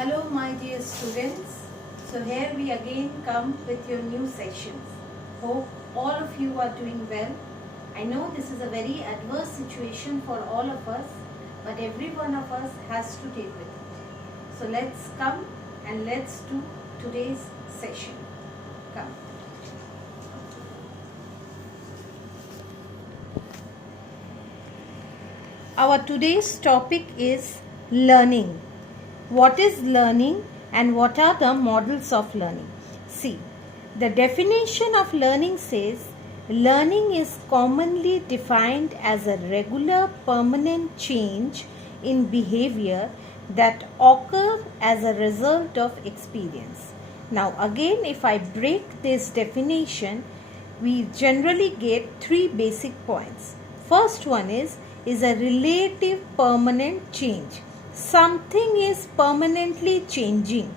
Hello my dear students. So here we again come with your new sessions. Hope all of you are doing well. I know this is a very adverse situation for all of us, but every one of us has to deal with it. So let's come and let's do today's session. Come. Our today's topic is learning. What is learning and what are the models of learning? See, the definition of learning says learning is commonly defined as a regular permanent change in behavior that occur as a result of experience. Now again, if I break this definition, we generally get three basic points. First one is a relative permanent change. Something is permanently changing.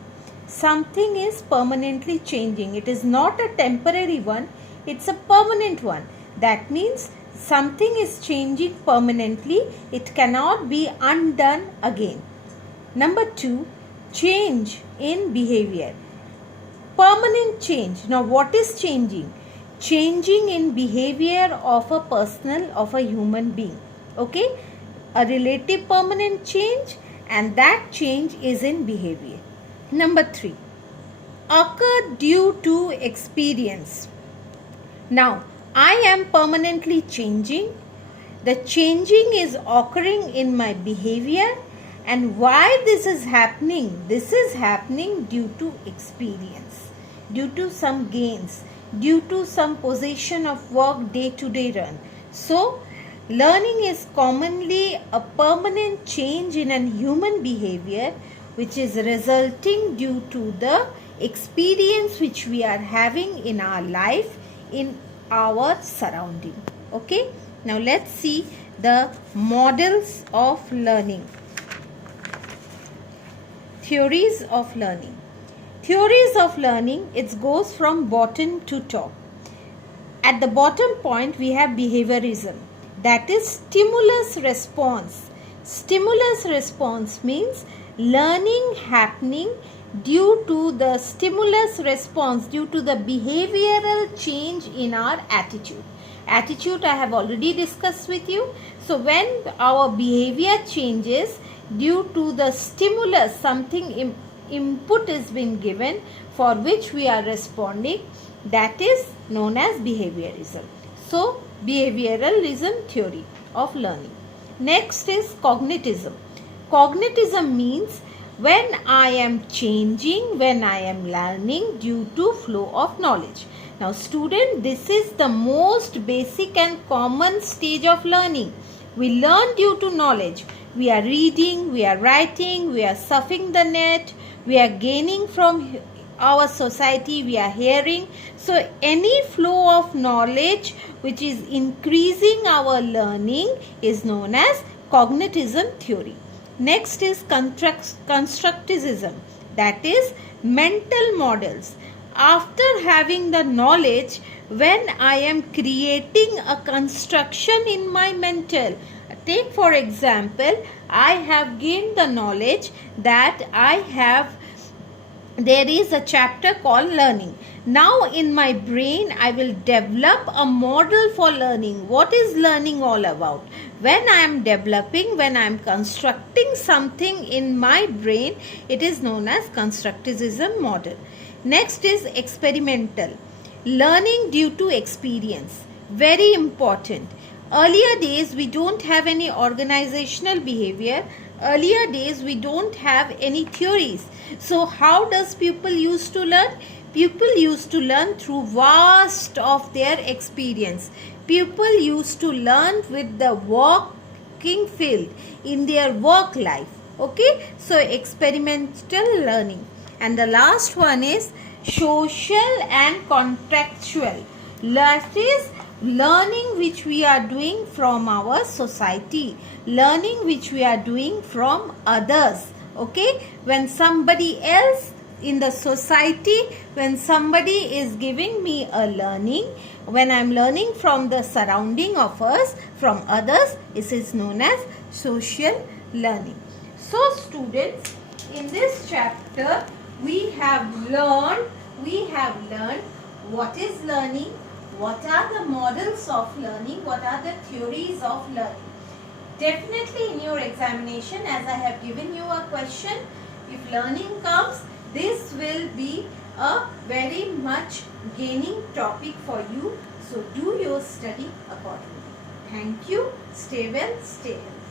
Something is permanently changing. It is not a temporary one, it's a permanent one. That means something is changing permanently. It cannot be undone again. Number two, change in behavior. Permanent change. Now what is changing? Changing in behavior of a personal, of a human being. Okay? A relative permanent change, and that change is in behavior. Number three, occur due to experience. Now, I am permanently changing. The changing is occurring in my behavior, and why this is happening? This is happening due to experience, due to some gains, due to some possession of work day-to-day run. So, learning is commonly a permanent change in a human behavior which is resulting due to the experience which we are having in our life, in our surrounding. Okay, now let's see the models of learning. Theories of learning. Theories of learning, it goes from bottom to top. At the bottom point we have behaviorism. That is stimulus response. Stimulus response means learning happening due to the stimulus response, due to the behavioral change in our attitude. Attitude I have already discussed with you. So when our behavior changes due to the stimulus, something input is being given for which we are responding, that is known as behaviorism. So behavioralism theory of learning. Next is cognitism. Cognitism means when I am changing, when I am learning due to flow of knowledge. Now student, this is the most basic and common stage of learning. We learn due to knowledge. We are reading, we are writing, we are surfing the net, we are gaining from our society, we are hearing. So any flow of knowledge which is increasing our learning is known as cognitism theory. Next is constructivism, that is mental models. After having the knowledge, when I am creating a construction in my mental, take for example, I have gained the knowledge that there is a chapter called learning. Now in my brain I will develop a model for learning. What is learning all about? When I am developing, when I am constructing something in my brain, it is known as constructivism model. Next is experimental. Learning due to experience. Very important. Earlier days we don't have any organizational behavior. Earlier days we don't have any theories. So how does people used to learn? People used to learn through vast of their experience. People used to learn with the working field in their work life. Okay, so experimental learning. And the last one is social and contextual. That is learning which we are doing from our society, learning which we are doing from others. Okay, when somebody else in the society, when somebody is giving me a learning, when I am learning from the surrounding of us, from others, this is known as social learning. So students, in this chapter we have learned what is learning, what are the models of learning, what are the theories of learning. Definitely in your examination, as I have given you a question, if learning comes, this will be a very much gaining topic for you. So do your study accordingly. Thank you. Stay well, stay healthy.